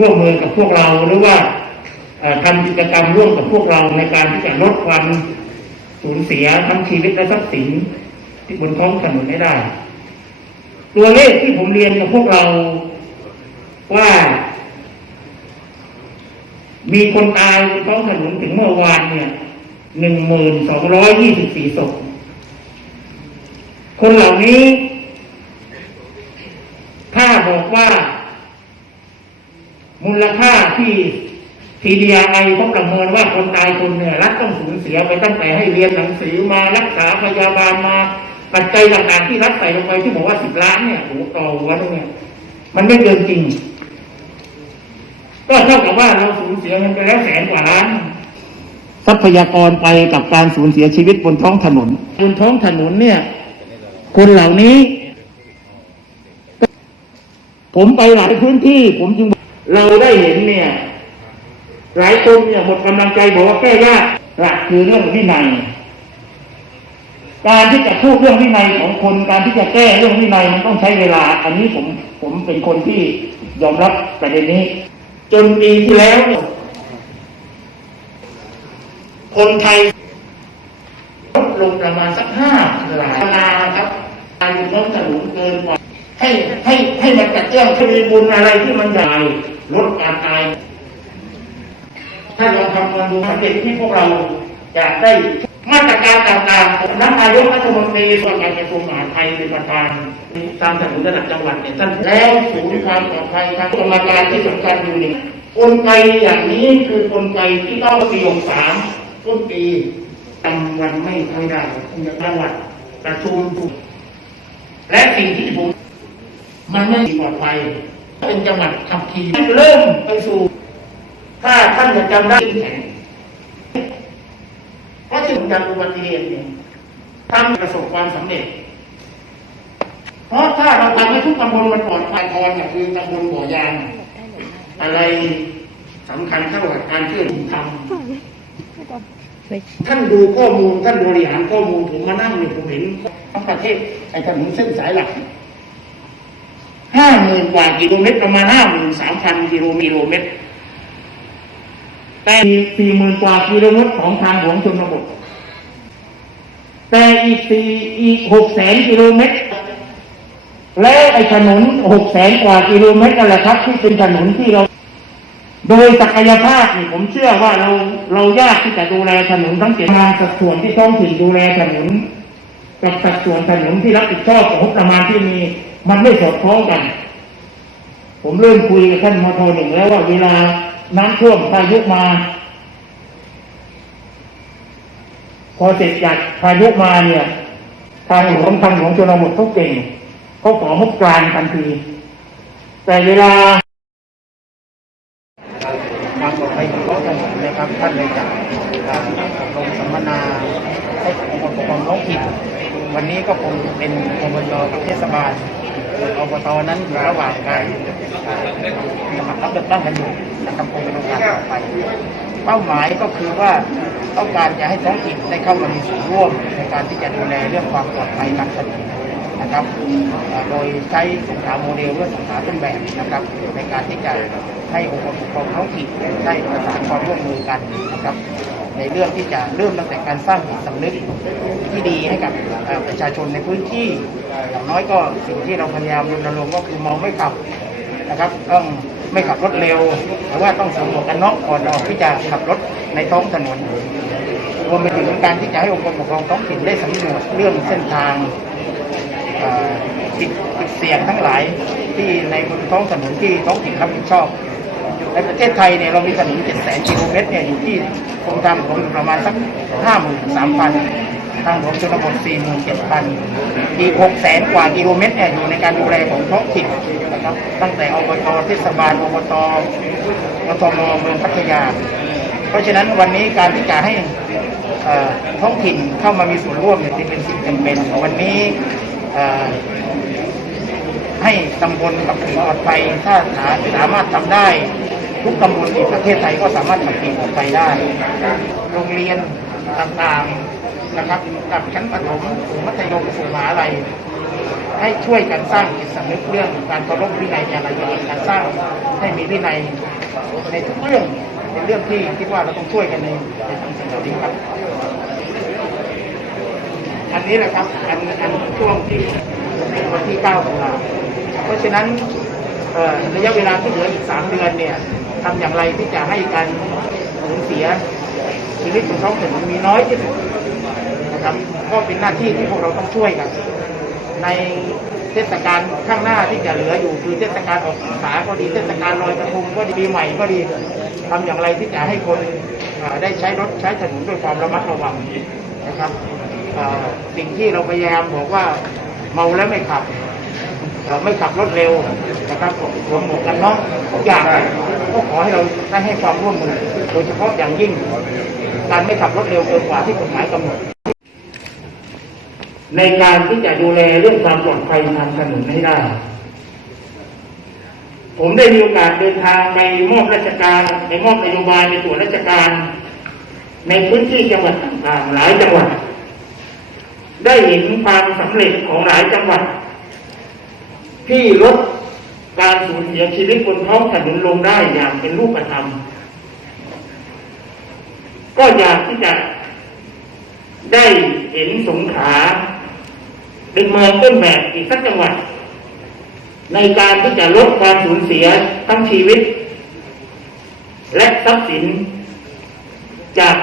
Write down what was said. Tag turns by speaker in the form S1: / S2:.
S1: ร่วมมือกับพวกเราหรือว่าทำกิจกรรมร่วมกับพวกเราในการที่จะลดความสูญเสียทั้งชีวิตและทรัพย์สินที่บนท้องถนนให้ได้ ตัวเลขที่ผมเรียนกับพวกเราว่า มีคนตายบนท้องถนนถึงเมื่อวานเนี่ยหนึ่งหมื่นสองร้อยยี่สิบสี่ศพคนเหล่านี้ ถ้าบอกว่า มูลค่าที่ทีดีไอเขาประเมินว่าคนตายคนเนี่ยรัฐต้องสูญเสียไปตั้งแต่ให้เรียนหนังสือมารักษาพยาบาลมาปัจจัยต่างๆที่รัฐใส่ลงไปที่บอกว่าสิบล้านเนี่ยโอ้ต่อหัวตรงเนี่ยมันไม่เกินจริง ก็เท่ากับว่าเราสูญเสียเงินไปแล้วแสนกว่าล้าน ทรัพยากรไปกับการสูญเสียชีวิตบนท้องถนนบนท้องถนนเนี่ย คนเหล่านี้ ผมไปหลายพื้นที่ ผมจึง เราได้เห็นเนี่ย หลายคนเนี่ยหมดกำลังใจบอกว่าแก้ยากหลักคือเรื่องวินัย การที่จะพูดเรื่องวินัยของคน การที่จะแก้เรื่องวินัยมันต้องใช้เวลา อันนี้ผมผมเป็นคนที่ยอมรับประเด็นนี้ จนปีที่แล้ว คนไทยลดลงประมาณสักห้าหลายนาครับการอยู่น้องถนนเกินกว่าให้ให้ให้มันกระเตื้องให้มีบุญอะไรที่มันใหญ่ ลดการตาย ถ้าเราทำกันดูสำเร็จที่พวกเราอยากได้มาตรการต่างๆผมนักนายกรัฐมนตรีส่วนการกระทรวงมหาดไทยเป็นประธานตามถนนระดับจังหวัดเนี่ยท่านแล้วศูนย์ความปลอดภัยทางกรรมการที่สำคัญอยู่นี่กลไกอย่างนี้คือกลไกที่ต้องปีหกสามต้นปีจำวันไม่ค่อยได้จังหวัดประชุมและสิ่งที่ผมมันไม่ปลอดภัย เป็นจังหวัดขับขี่เริ่มไปสู่ ถ้าท่านจะจำได้แข็งเพราะที่ผมจำอุบัติเหตุเนี่ยทำประสบความสำเร็จ เพราะถ้าเราทำให้ทุกตำบลมันปลอดภัยพอเนี่ยคือตำบลบ่อยาง อะไรสำคัญเท่ากับการเชื่อมทำท่านดูข้อมูลท่านบริหารข้อมูลผมมานั่งเนี่ยผมเห็นทั้งประเทศไอ้ถนนเส้นสายหลัก ห้าหมื่นกว่ากิโลเมตรประมาณห้าหมื่นสามพันกิโลเมตรแต่สี่หมื่นกว่ากิโลเมตรของทางหลวงชนบทแต่อีกสี่อีกหกแสนกิโลเมตร แล้วไอ้ถนนหกแสนกว่ากิโลเมตรนั่นแหละครับ ที่เป็นถนนที่เรา โดยศักยภาพนี่ผมเชื่อว่าเราเรายากที่จะดูแลถนนทั้งเจ็ดงานสัดส่วนที่ท้องถิ่นดูแลถนนกับสัดส่วนถนนที่รับผิดชอบของงบประมาณที่มี มันไม่สอดคล้องกัน ผมเริ่มคุยกับท่านมทหนึ่งแล้วว่าเวลาน้ำท่วมพายุมา พอเสร็จจากพายุมาเนี่ยทางหลวงทางหลวงชนบทเขาเก่งเขาของบกลางทันที แต่เวลา
S2: ความปลอดภัยของท้องถนะครับท่านเลยจัดการอบรมสัมมนาให้กับองค์กรปกครองท้องถิ่นวันนี้ก็คงเป็นอบจกับเทศบาล อบตนั้นอยู่ระหว่างการสมัครรับเลือกตั้งกันอยู่นะครับคงเป็นโอกาสต่อไป เป้าหมายก็คือว่าต้องการจะให้ท้องถิ่นได้เข้ามามีส่วนร่วมในการที่จะดูแลเรื่องความปลอดภัยทางถนนนะครับ โดยใช้สงขาโมเดลหรือสงขาต้นแบบนะครับ ในการที่จะให้องค์กรปกครองท้องถิ่นได้ประสานความร่วมมือกันนะครับ ในเรื่องที่จะเริ่มตั้งแต่การสร้างจิตสำนึกที่ดีให้กับประชาชนในพื้นที่ อย่างน้อยก็สิ่งที่เราพยายามรณรงค์ก็คือมองไม่ขับนะครับต้องไม่ขับรถเร็วหรือว่าต้องสวมหมวกกันน็อกก่อนออกที่จะขับรถในท้องถนนรวมไปถึงการที่จะให้องค์กรปกครองท้องถิ่นได้สำรวจเรื่องเส้นทางเอ่อจุดจุดเสี่ยงทั้งหลายที่ในบนท้องถนนที่ท้องถิ่นรับผิดชอบ ในประเทศไทยเนี่ยเรามีถนน7แสนกิโลเมตรเนี่ยอยู่ที่กรมทางหลวงประมาณสัก53,000ทางหลวงชนบท47,000อีก6แสนกว่ากิโลเมตรเนี่ยอยู่ในการดูแลของท้องถิ่นนะครับ ตั้งแต่อบตเทศบาลอบตกทมเมืองพัทยา เพราะฉะนั้นวันนี้การที่จะให้ท้องถิ่นเข้ามามีส่วนร่วมเนี่ยจึงเป็นสิ่งจำเป็นวันนี้ให้ตำบลขับขี่ปลอดภัยถ้าสามารถทำได้ ทุกตำบลในประเทศไทยก็สามารถขับขี่ปลอดภัยได้ โรงเรียนต่างๆนะครับกับชั้นประถมถึงมัธยมสู่มหาลัยให้ช่วยกันสร้างจิตสำนึกเรื่องการเคารพวินัยจราจรการสร้างให้มีวินัยในทุกเรื่องเป็นเรื่องที่คิดว่าเราต้องช่วยกันในในสิ่งเหล่านี้ครับ อันนี้แหละครับอันอันช่วงที่เป็นวันที่9ตุลาเพราะฉะนั้นระยะเวลาที่เหลืออีก 3 เดือนเนี่ย ทำอย่างไรที่จะให้การสูญเสียชีวิตบนท้องถนนมีน้อยที่สุดนะครับก็เป็นหน้าที่ที่พวกเราต้องช่วยกัน ในเทศกาลข้างหน้าที่จะเหลืออยู่คือเทศกาลออกพรรษาก็ดีเทศกาลลอยกระทงก็ดีปีใหม่ก็ดีทำอย่างไรที่จะให้คนได้ใช้รถใช้ถนนด้วยความระมัดระวังนะครับสิ่งที่เราพยายามบอกว่าเมาแล้วไม่ขับ ไม่ขับรถเร็วนะครับสวมหมวกกันน็อกทุกอย่างก็ขอให้เราได้ให้ความร่วมมือ โดยเฉพาะอย่างยิ่ง การไม่ขับรถเร็วเกินกว่าที่กฎหมายกำหนด
S1: ในการที่จะดูแลเรื่องความปลอดภัยทางถนนให้ได้ ผมได้มีโอกาสเดินทางไปมอบราชการไปมอบนโยบายในส่วนราชการ ในพื้นที่จังหวัดต่างๆหลายจังหวัด ได้เห็นความสำเร็จของหลายจังหวัด ที่ลดการสูญเสียชีวิตบนท้องถนนลงได้อย่างเป็นรูปธรรม ก็อยากที่จะได้เห็นสงขาเป็นเมืองต้นแบบอีกสักจังหวัด ในการที่จะลดความสูญเสียทั้งชีวิต และทรัพย์สินจาก